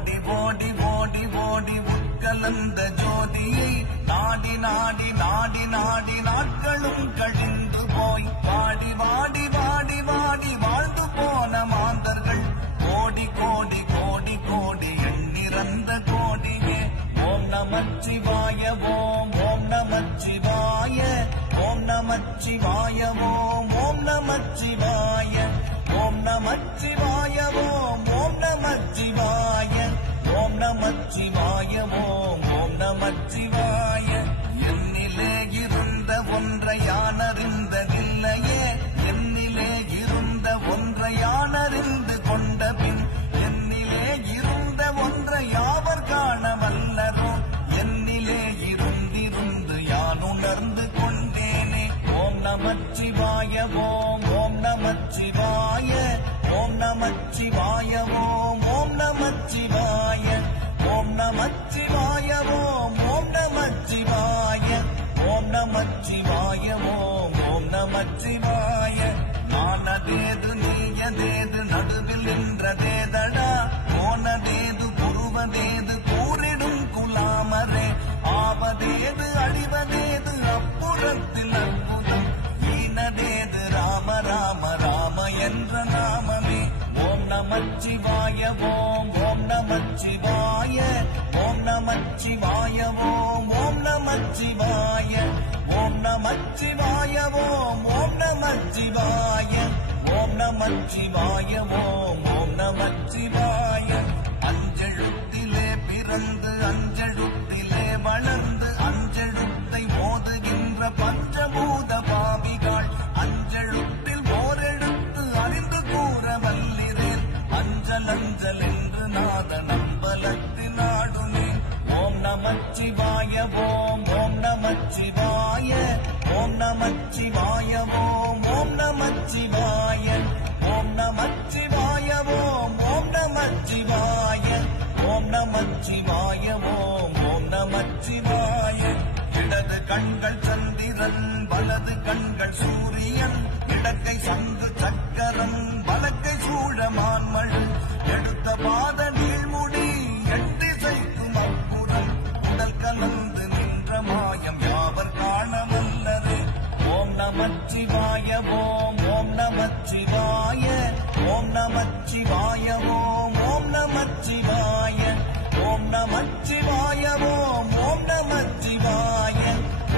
ஓடி ஓடி ஓடி ஓடி உட்கலந்த ஜோதியை நாடி நாடி நாடி நாடி நாட்களும் கழிந்து போய் வாடி வாடி வாடி வாடி வாழ்ந்து போன மாந்தர்கள் கோடி கோடி கோடி கோடி எண்ணிறந்த கோடியே ஓம் நமச்சிவாய ஓம் ஓம் நமச்சிவாய ஓம் நமச்சிவாய ஓம் ஓம் நமச்சிவாய ஓம் நமச்சிவாய ஓம் ஓம் நமச்சிவாய ஓம் நமச்சிவாய ஓம் ஓம் நமச்சிவாய என்னிலே இருந்த ஒன்றை யானறிந்ததில்லையே என்னிலே இருந்த ஒன்றை யானறிந்து கொண்ட பின் என்னிலே இருந்த ஒன்றை யாவர் காண வல்லரோ என்னிலே இருந்திருந்து யான் உணர்ந்து கொண்டேனே ஓம் நமச்சிவாய ஓம் ஓம் நமச்சிவாய ஓம் நமச்சிவாய ஓம் ஓம் நமச்சிவாய ஓம் நமச்சிவாய ஓம் ஓம் நமச்சிவாய ஓம் நமச்சிவாய ஓம் ஓம் நமச்சிவாய நானதேது நீயதேது நடுவில் நின்றதேதடா போனதேது புருவதேது கூறிடும் குலாமரே ஆவதேது அழிவதேது அப்புறத்தில் அற்புதம் ஈனதேது ராம ராம ராம என்ற நாமமே ஓம் நமச்சிவாய ஓம் ஓம் நமச்சிவாய ஓம் நமச்சிவாய ஓம் ஓம் நமச்சிவாய ஓம் நமச்சிவாய ஓம் ஓம் நமச்சிவாய ஓம் நமச்சிவாய ஓம் ஓம் நமச்சிவாய அஞ்செழுத்திலே பிறந்து அஞ்செழுத்திலே வளர்ந்து அஞ்செழுத்தை ஓதுகின்ற பஞ்சபூத பாவிகள் அஞ்செழுத்தில் ஓரெழுத்து அறிந்து கூற வல்லிரேன் அஞ்சல் அஞ்சல் என்று நாத நம்பலத்தில் நாடுனேன் ஓம் நமச்சிவாய ஓம் ஓம் நமச்சிவாய ஓம் நமச்சிவாய ஓம் ஓம் நமச்சிவாய ஓம் நமச்சிவாய ஓம் ஓம் நமச்சிவாய ஓம் நமச்சிவாய ஓம் ஓம் நமச்சிவாய இடது கண்கள் சந்திரன் வலது கண்கள் சூரியன் இடக்கை சங்கு சக்கரம் வலக்கை சூழமான்மழு எடுத்த பாத நீழ்முடி எட்டிசைக்கும் அப்புறம் உடல் கலந்து நின்ற மாயம் யாவர் காண வல்லது ஓம் நமச்சிவாய ஓம் ஓம் நமச்சிவாய ஓம் நமச்சிவாய ஓம் ஓம் நமச்சிவாய ஓம் நமச்சிவாய ஓம் ஓம் நமச்சிவாய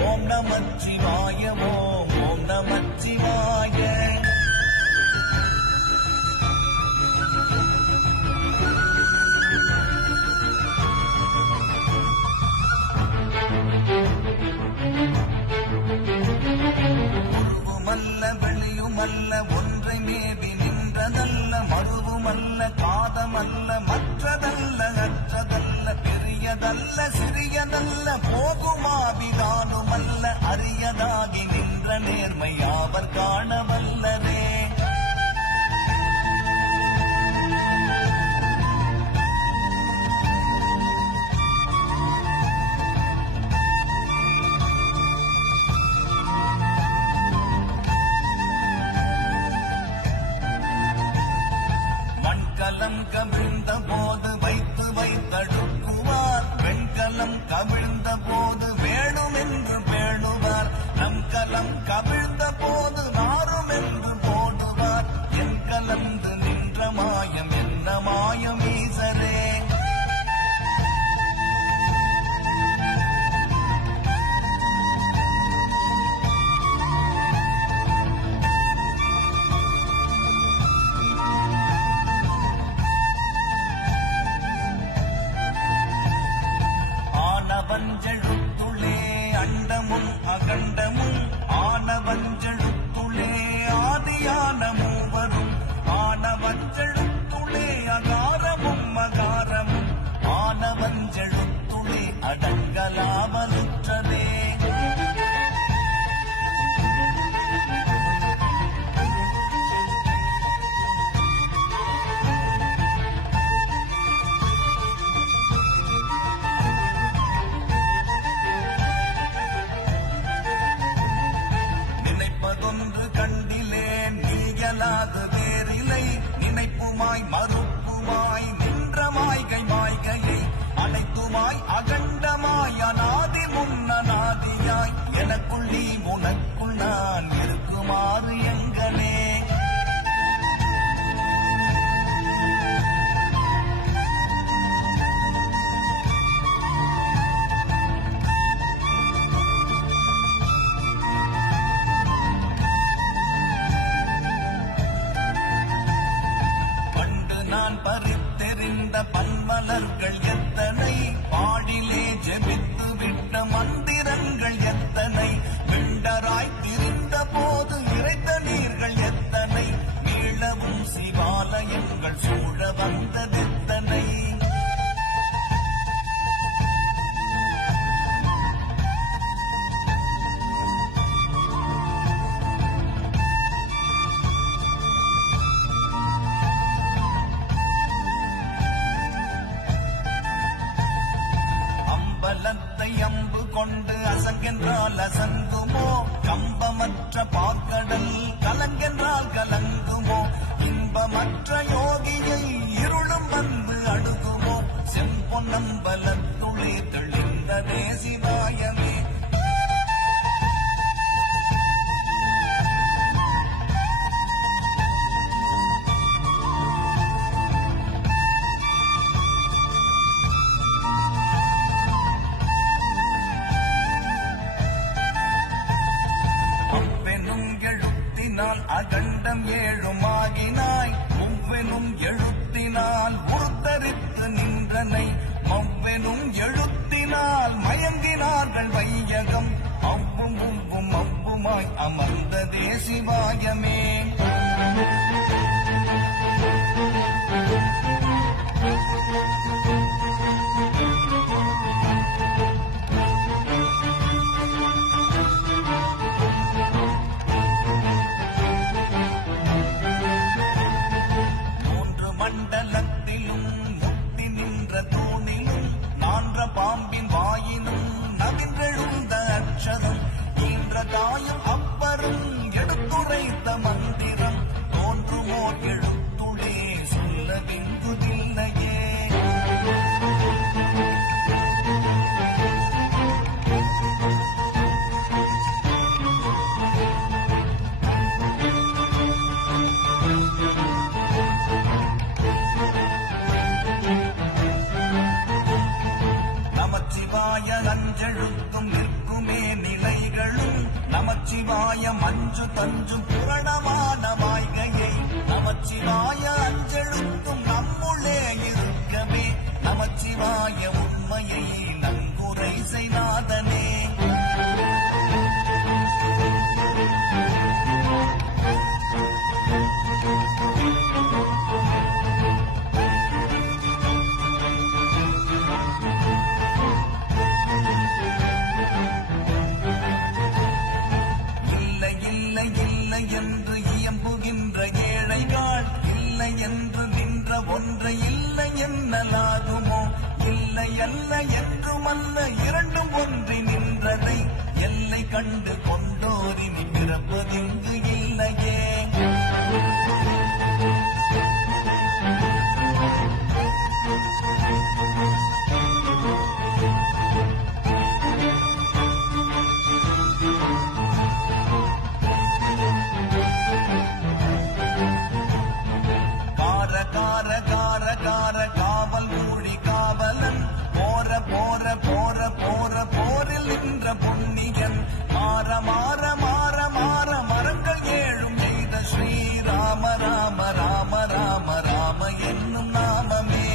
ஓம் நமச்சிவாய ஓம் ஓம் நமச்சிவாய உருவுமல்ல வெளியுமல்ல ஒன்றை மேவி நின்றதல்ல மறுவுமல்ல காதமல்ல மற்றதல்ல அற்றதல்ல பெரியதல்ல சிறியதல்ல போகுமாவிதானுமல்ல அரியதாகி நின்ற நேர்மை யாவர் காண எனக்குள் நீ உனக்குள் நான் இருக்குமாறு எங்கனே. நான் பறித்தெறிந்த பன்மலர்கள் எத்தனை, பாடிலே ஜெபித்து விட்ட மந்திரங்கள் எத்தனை, விண்டராய் திரிந்த போது இறைத்த நீர்கள் எத்தனை, மீளவும் சிவாலயங்கள் சூழ வந்ததெத்தனை. அம்பு கொண்டு அசங்கென்றால் அசங்குமோ, கம்பமற்ற பாக்கடல் கலங்கென்றால் கலங்குமோ, இன்பமற்ற யோகியை இருளும் வந்து அணுகுமோ, செம்பொன்னம்பலத்துளே தெளிந்ததே சிவாயமே. அகண்டம் ஏழுமாகினாய், முவ்வெனும் எழுத்தினால் உருத்தரித்து நின்றனை, மவ்வெனும் எழுத்தினால் மயங்கினார்கள் வையகம், அவ்வும் உவ்வும் அவ்வுமாய் அமர்ந்ததே சிவாயமே. மண்டலத்திலும் முத்தி நின்ற தூணிலும் நான்ற பாம்பின் வாயினும் நவின்றெழுந்த அட்சரம், ஈன்ற தாயும் அப்பரும் எடுத்துரைத்த மந்திரம், தோன்றுமோர் எழுத்துளே சொல்ல விங்குதில்லையே. நமச்சிவாய அஞ்செழுத்தும் நிற்குமே நிலைகளும், நமச்சிவாய மஞ்சு தஞ்சும் புரணமான மாய்கையை, நமச்சிவாய அஞ்செழுத்தும் நம்முள்ளே இருக்கவே, நமச்சிவாய உண்மையை நன்குரை செய்நாதனே. என்று இயம்புகின்ற ஏழைகள், இல்லை என்று நின்ற ஒன்றை இல்லை என்னலாகுமோ, இல்லை அல்ல என்றுமல்ல இரண்டும் ஒன்றி நின்றதை, எல்லை கண்டு கொண்டோரினி பிறப்பதிங்கு இல்லையே. காவல் ஊழி காவலன், போற போற போற போற போரில் நின்ற புண்ணியன், மாற மாற மாற மாற மரங்கள் ஏழும் எய்த ஸ்ரீராம ராம ராம ராம ராம என்னும் நாமமே.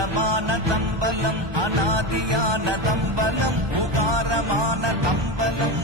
அகாரமான தம்பலம் அநாதியான தம்பலம் உகாரமான தம்பலம்